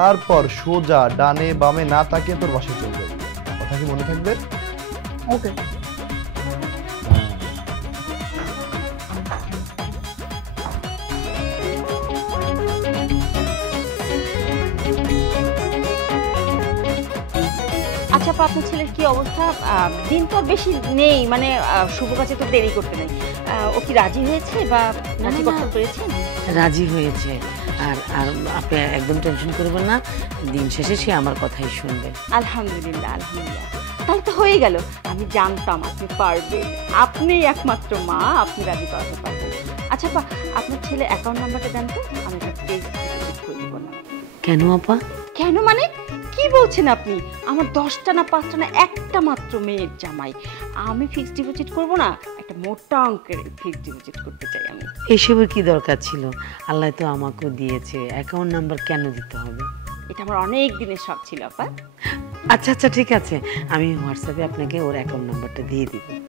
তারপর সোজা ডানে বামে না তাকিয়ে তোর বাসায় চলে যাবি। কথা কি মনে থাকবে? ওকে। আচ্ছা আপা, আপনার ছেলের কি অবস্থা? দিন তো আর বেশি নেই, মানে শুভ কাজে তো দেরি করতে নেই। ও কি রাজি হয়েছে বা রাজি করতে পেরেছেন? রাজি হয়েছে। আর আর আপনি একদম টেনশন করবেন না, দিন শেষে সে আমার কথাই শুনবে। আলহামদুলিল্লাহ, আলহামদুলিল্লাহ। তাহলে তো হয়ে গেল। আমি জানতাম আপনি পারবেন। আপনিই একমাত্র মা, আপনি রাজি করাতে পারবেন। আচ্ছা আপা, আপনার ছেলে অ্যাকাউন্ট নাম্বারটা দেন তো, আমি একটা পেজ করে দিব না। কেন আপা? কেন মানে? কি বলছেন আপনি? আমার 10টা না 5টা না একটা মাত্র মেয়ের জামাই। আমি ফিক্সড ডিপোজিট করব না, একটা মোটা অঙ্কের ফিক্সড ডিপোজিট করতে চাই আমি। এসবের কি দরকার ছিল? আল্লাহ তো আমাকেও দিয়েছে, অ্যাকাউন্ট নাম্বার কেন দিতে হবে? এটা আমার অনেক দিনের শখ ছিল আপা। আচ্ছা আচ্ছা ঠিক আছে, আমি হোয়াটসঅ্যাপে আপনাকে ওর অ্যাকাউন্ট নাম্বারটা দিয়ে দিব।